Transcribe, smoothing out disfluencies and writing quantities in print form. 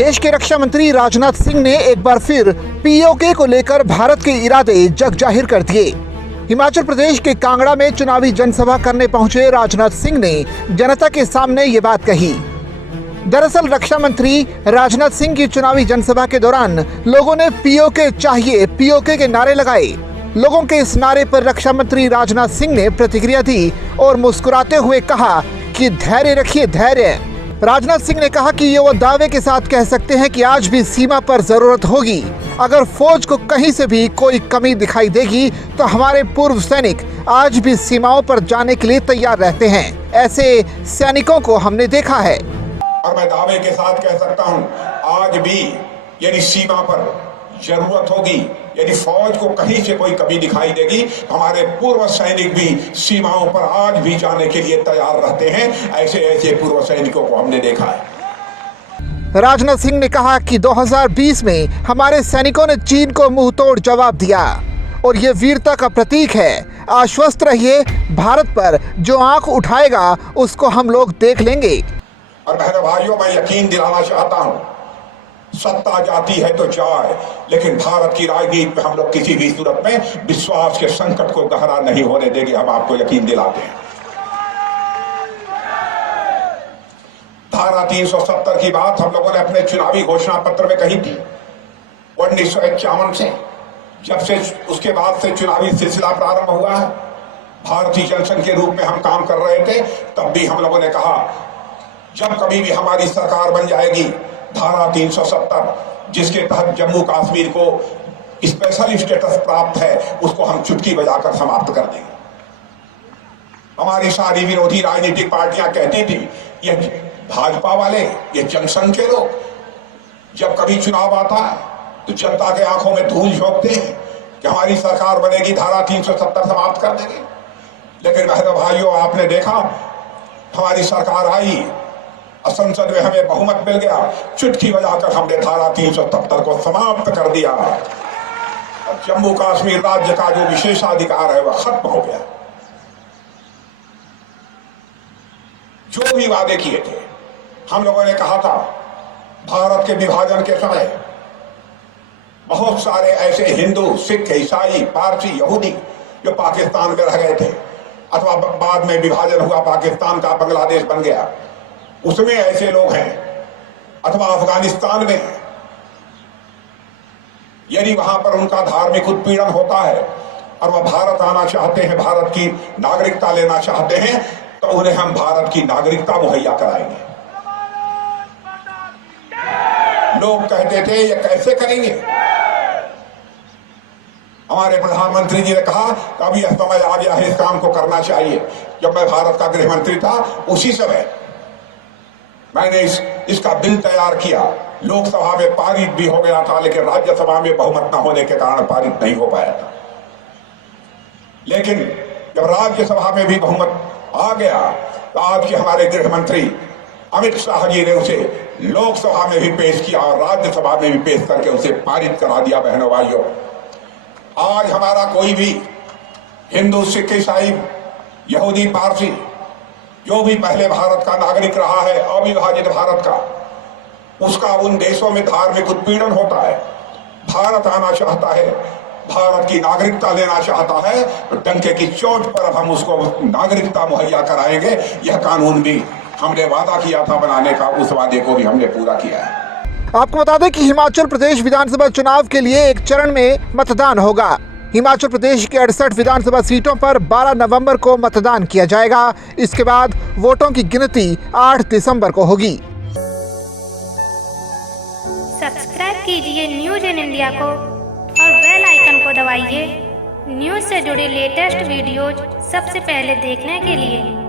देश के रक्षा मंत्री राजनाथ सिंह ने एक बार फिर पीओके को लेकर भारत के इरादे जग जाहिर कर दिए। हिमाचल प्रदेश के कांगड़ा में चुनावी जनसभा करने पहुंचे राजनाथ सिंह ने जनता के सामने ये बात कही। दरअसल रक्षा मंत्री राजनाथ सिंह की चुनावी जनसभा के दौरान लोगों ने पीओके चाहिए पीओके के नारे लगाए। लोगों के इस नारे पर रक्षा मंत्री राजनाथ सिंह ने प्रतिक्रिया दी और मुस्कुराते हुए कहा कि धैर्य रखिए, धैर्य। राजनाथ सिंह ने कहा कि ये वो दावे के साथ कह सकते हैं कि आज भी सीमा पर जरूरत होगी। अगर फौज को कहीं से भी कोई कमी दिखाई देगी तो हमारे पूर्व सैनिक आज भी सीमाओं पर जाने के लिए तैयार रहते हैं। ऐसे सैनिकों को हमने देखा है। और मैं दावे के साथ कह सकता हूं, आज भी यदि सीमा पर जरूरत होगी, यदि फौज को कहीं से कोई कमी दिखाई देगी, हमारे पूर्व सैनिक भी सीमाओं पर आज भी जाने के लिए तैयार रहते हैं। ऐसे पूर्व सैनिकों को हमने देखा है। राजनाथ सिंह ने कहा कि 2020 में हमारे सैनिकों ने चीन को मुंह तोड़ जवाब दिया और ये वीरता का प्रतीक है। आश्वस्त रहिए, भारत पर जो आंख उठाएगा उसको हम लोग देख लेंगे। और बहनों भाइयों, मैं यकीन दिलाना चाहता हूं, सत्ता जाती है तो जाए, लेकिन भारत की राजनीति में हम लोग किसी भी सूरत में विश्वास के संकट को गहरा नहीं होने देंगे। हम आपको यकीन दिलाते हैं। धारा 370 की बात हम लोगों ने अपने चुनावी घोषणा पत्र में कही थी। 1951 से जब से उसके बाद से चुनावी सिलसिला प्रारंभ हुआ है, भारतीय जनसंघ के रूप में हम काम कर रहे थे। तब भी हम लोगों ने कहा, जब कभी भी हमारी सरकार बन जाएगी, धारा 370 जिसके तहत जम्मू कश्मीर को स्पेशल स्टेटस प्राप्त है, उसको हम चुटकी बजाकर समाप्त कर देंगे। हमारी सारी विरोधी राजनीतिक पार्टियां कहती थी, ये भाजपा वाले, ये जनसंघ के लोग, जब कभी चुनाव आता है तो जनता के आंखों में धूल झोंकते हैं कि हमारी सरकार बनेगी, धारा 370 समाप्त कर देंगे। लेकिन बहनों भाइयों, आपने देखा, हमारी सरकार आई, संसद में हमें बहुमत मिल गया, चुटकी बजाकर हमने धारा 370 को समाप्त कर दिया। अब जम्मू कश्मीर राज्य का जो विशेषाधिकार है वह खत्म हो गया। जो भी वादे किए थे, हम लोगों ने कहा था, भारत के विभाजन के समय बहुत सारे ऐसे हिंदू, सिख, ईसाई, पारसी, यहूदी जो पाकिस्तान में रह गए थे, अथवा बाद में विभाजन हुआ, पाकिस्तान का बांग्लादेश बन गया, उसमें ऐसे लोग हैं, अथवा अफगानिस्तान में यदि वहां पर उनका धार्मिक उत्पीड़न होता है और वह भारत आना चाहते हैं, भारत की नागरिकता लेना चाहते हैं, तो उन्हें हम भारत की नागरिकता मुहैया कराएंगे। लोग कहते थे, ये कैसे करेंगे? हमारे प्रधानमंत्री जी ने कहा कि अभी यह समय आ गया है, इस काम को करना चाहिए। जब मैं भारत का गृह मंत्री था, उसी समय मैंने इसका बिल तैयार किया। लोकसभा में पारित भी हो गया था, लेकिन राज्यसभा में बहुमत न होने के कारण पारित नहीं हो पाया था। लेकिन जब राज्यसभा में भी बहुमत आ गया, तो आज के हमारे गृह मंत्री अमित शाह जी ने उसे लोकसभा में भी पेश किया और राज्यसभा में भी पेश करके उसे पारित करा दिया। बहनों भाइयों, आज हमारा कोई भी हिंदू, सिख, ईसाई, यहूदी, पारसी जो भी पहले भारत का नागरिक रहा है, अविभाजित भारत का, उसका उन देशों में धार्मिक उत्पीड़न होता है, भारत आना चाहता है, भारत की नागरिकता लेना चाहता है, तो डंके की चोट पर अब हम उसको नागरिकता मुहैया कराएंगे। यह कानून भी हमने वादा किया था बनाने का, उस वादे को भी हमने पूरा किया है। आपको बता दें कि हिमाचल प्रदेश विधानसभा चुनाव के लिए एक चरण में मतदान होगा। हिमाचल प्रदेश के 68 विधानसभा सीटों पर 12 नवंबर को मतदान किया जाएगा। इसके बाद वोटों की गिनती 8 दिसंबर को होगी। सब्सक्राइब कीजिए न्यूज़ इन इंडिया को और बेल आइकन को दबाइए न्यूज़ से जुड़ी लेटेस्ट वीडियोज सबसे पहले देखने के लिए।